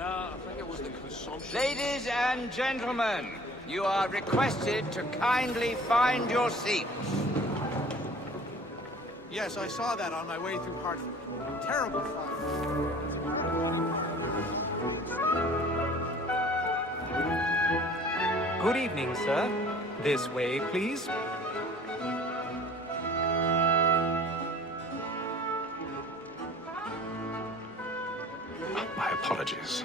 No, I think it was the consumption. Ladies and gentlemen, you are requested to kindly find your seats. Yes, I saw that on my way through Hartford. Terrible fire. Good evening, sir. This way, please. My apologies.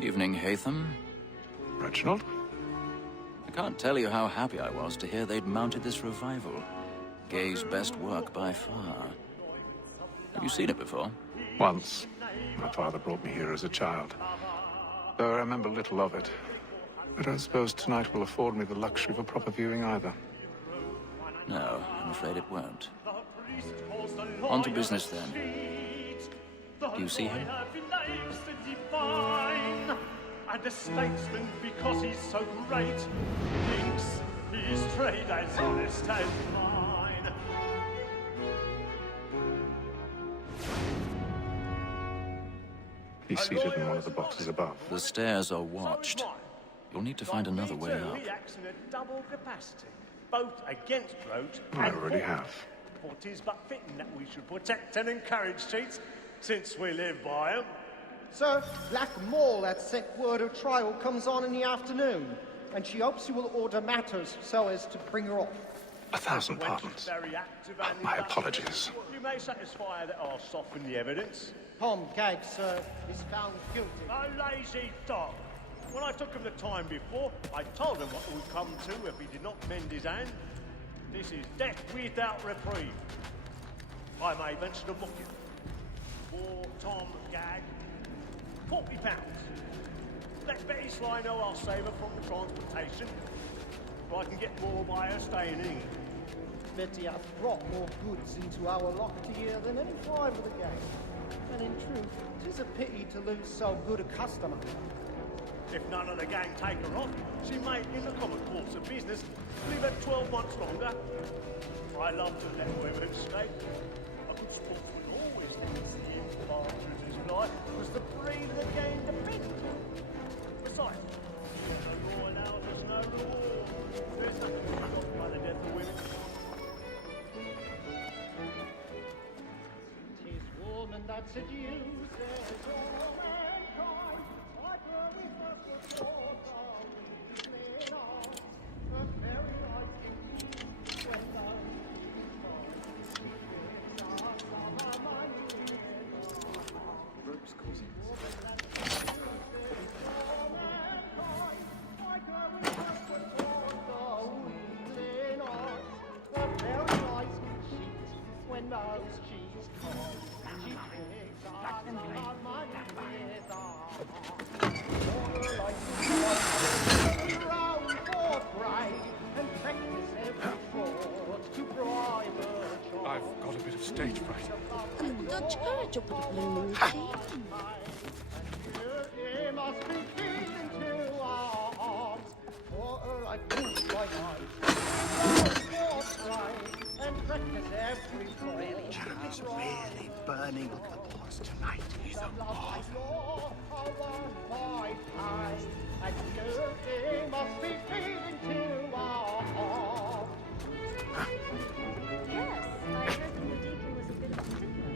Evening, Hatham. Reginald? I can't tell you how happy I was to hear they'd mounted this revival. Gay's best work by far. Have you seen it before? Once. My father brought me here as a child. Though I remember little of it. I don't suppose tonight will afford me the luxury of a proper viewing either. No, I'm afraid it won't. On to business then. Do you see him? And the statesman, because he's so great, thinks his trade as honest as mine. He's seated in one of the boxes above. The stairs are watched. You'll need to find another way up. Reacts in a double capacity, both against roads I and already for. have. For 'tis but fitting that we should protect and encourage cheats, since we live by 'em. Sir, Black Mall at sent word her trial comes on in the afternoon, and she hopes you will order matters so as to bring her off. 1,000 When she's pardons. very active and My industrious, apologies. You may satisfy that I'll soften the evidence. Tom Gag, sir, is found guilty. A lazy dog. When I took him the time before, I told him what it would come to if he did not mend his hand. This is death without reprieve. I may venture to book him. For Tom Gag, £40. Let Betty Sly know I'll save her from the transportation. If I can get more by her staying in. Betty hath brought more goods into our locker here than any five of the gang. And in truth, 'tis a pity to lose so good a customer. If none of the gang take her on, she may, in the common course of business, leave her 12 months longer. I love to let women escape. A good sportsman always thinks the advantages life was the breed of the game depends on. Besides, there's no law now, there's no law. There's nothing stopped by the death of women. 'Tis woman that seduces all mankind. I grow with her for but very like it when Rope's causing when those cheese calls, she picks our money with round for pride and practice every fraud to bribe a child. I've got a bit of stage fright. The church of the blooming He must be feeding to our arms, for I prove my life. For pride and practice every fraud. Jeremy's really burning up the boards tonight. He's a boss. And he must be feeding to our heart. Yes, I heard that the deacon was a bit of a stickler.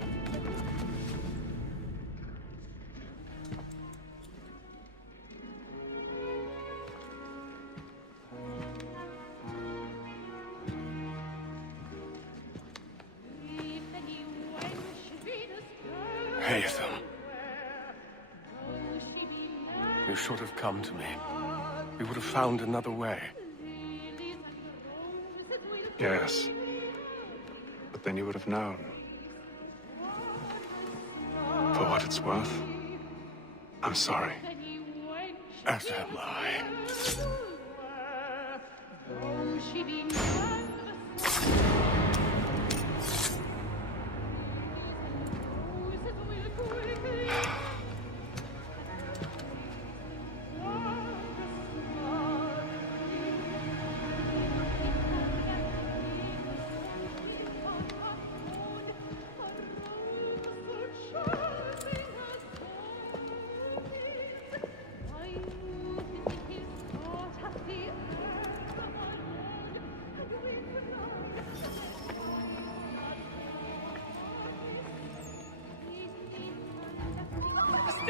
Hatham. You should have come to me. We would have found another way. Yes. But then you would have known. For what it's worth, I'm sorry. As am I.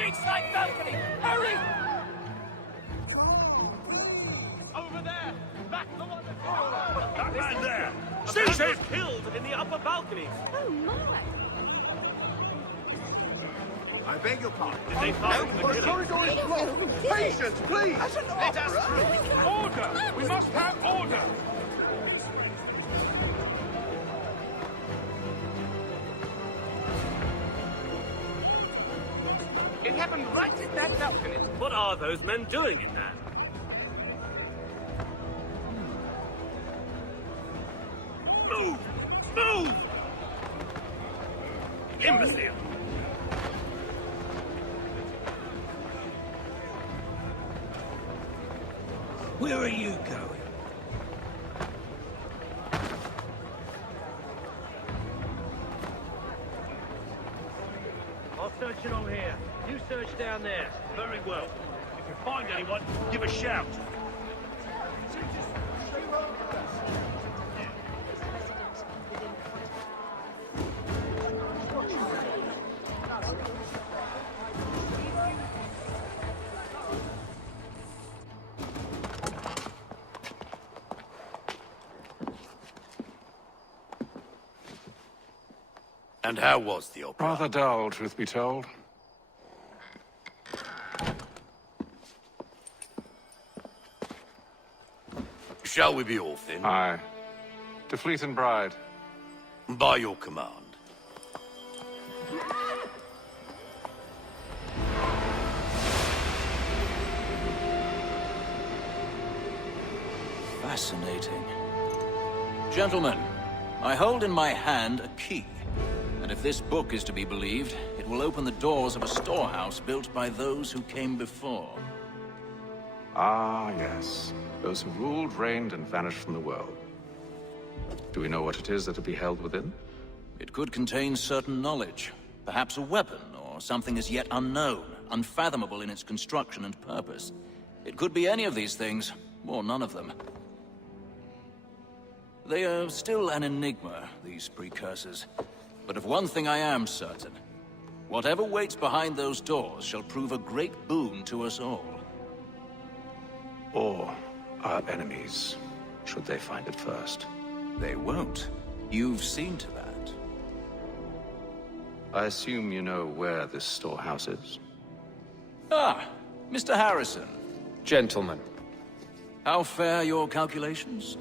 big side balcony! Hurry! Over there! Back the one That man there! Seize him! Killed in the upper balcony! Oh my! I beg your pardon. Did they find the killer? Patience, please! Let us through! Order! We must have order! It happened right in that balcony. What are those men doing in there? Move! Move! Imbecile! Where are you going? I'll search along here. You search down there. Very well. If you find anyone, give a shout. And how was the opera? Rather dull, truth be told. Shall we be off then? Aye. To Fleet and Bride. By your command. Fascinating. Gentlemen, I hold in my hand a key. And if this book is to be believed, it will open the doors of a storehouse built by those who came before. Ah, yes. Those who ruled, reigned, and vanished from the world. Do we know what it is that will be held within? It could contain certain knowledge. Perhaps a weapon, or something as yet unknown, unfathomable in its construction and purpose. It could be any of these things, or none of them. They are still an enigma, these precursors. But of one thing I am certain. Whatever waits behind those doors shall prove a great boon to us all. Or our enemies, should they find it first. They won't. You've seen to that. I assume you know where this storehouse is? Ah, Mr. Harrison. Gentlemen, How fare your calculations?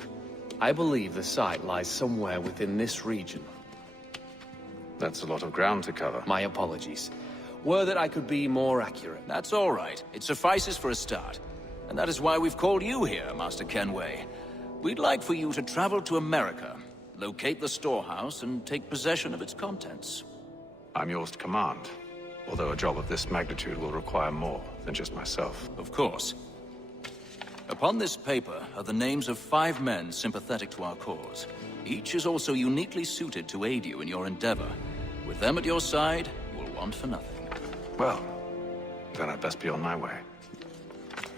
I believe the site lies somewhere within this region. That's a lot of ground to cover. My apologies. Were that I could be more accurate. That's all right. It suffices for a start. And that is why we've called you here, Master Kenway. We'd like for you to travel to America, locate the storehouse, and take possession of its contents. I'm yours to command, although a job of this magnitude will require more than just myself. Of course. Upon this paper are the names of 5 men sympathetic to our cause. Each is also uniquely suited to aid you in your endeavor. With them at your side, you will want for nothing. Well, then I'd best be on my way.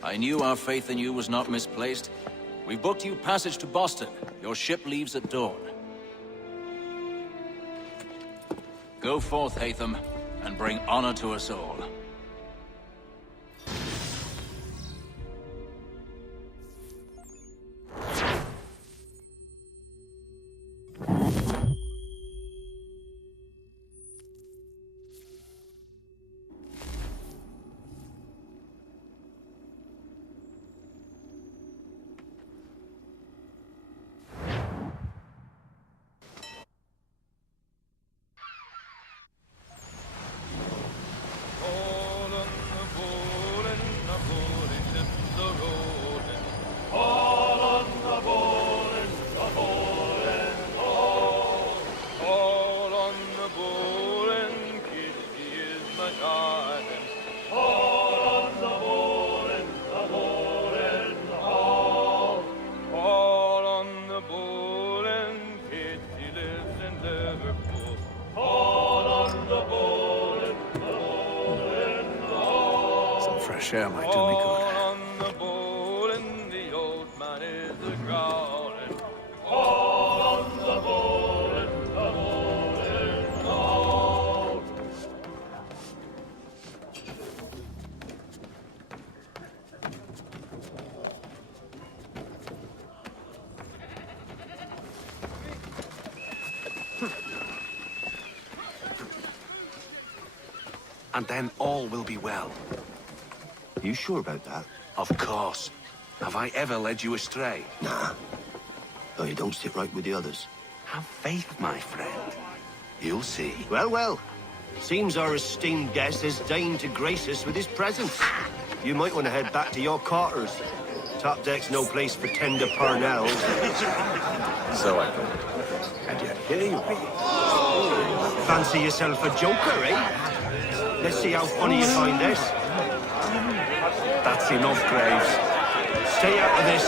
I knew our faith in you was not misplaced. We've booked you passage to Boston. Your ship leaves at dawn. Go forth, Hatham, and bring honor to us all. Fresh air might do me good. and then all will be well. You sure about that? Of course. Have I ever led you astray? Nah. Though you don't sit right with the others. Have faith, my friend. You'll see. Well, well. Seems our esteemed guest has deigned to grace us with his presence. You might want to head back to your quarters. Top deck's no place for tender parnells. So I thought. And yet here you are. Fancy yourself a joker, eh? Let's see how funny you find this. That's enough, Graves. Stay out of this.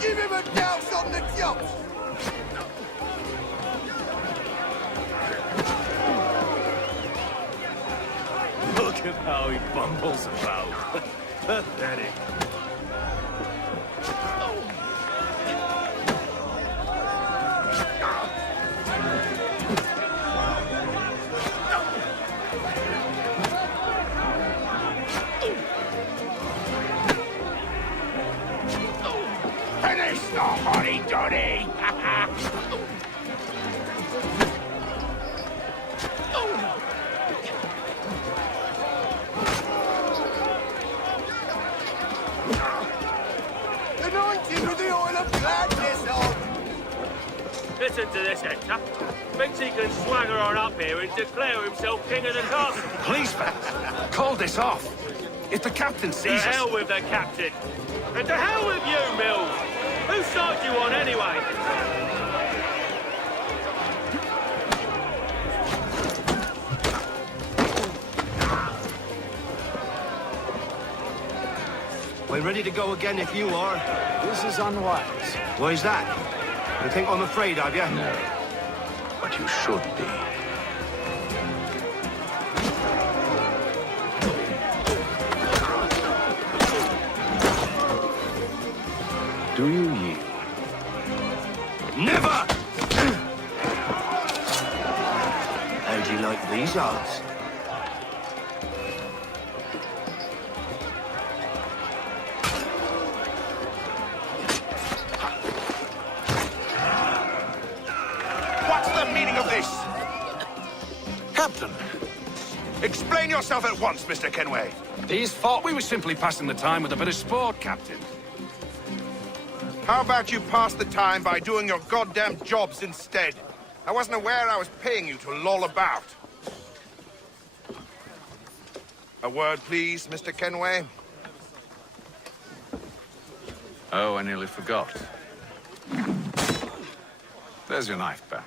Give him a douse on the yacht! Look at how he bumbles about. Pathetic. Finish the honey, Johnny! Anointed with the oil of gladness on! Listen to this, Hector. Thinks he can swagger on up here and declare himself king of the castle. Please, Vance, call this off. If the captain To sees us... hell with the captain. And to hell with you, Mills. Whose side you on, anyway? We're ready to go again if you are. This is unwise. Why's that? You think I'm afraid, have you? No. But you should be. Do you yield? Never! How do you like these odds? What's the meaning of this? Captain! Explain yourself at once, Mr. Kenway. These thought we were simply passing the time with a bit of sport, Captain. How about you pass the time by doing your goddamn jobs instead? I wasn't aware I was paying you to loll about. A word, please, Mr. Kenway. Oh, I nearly forgot. There's your knife back.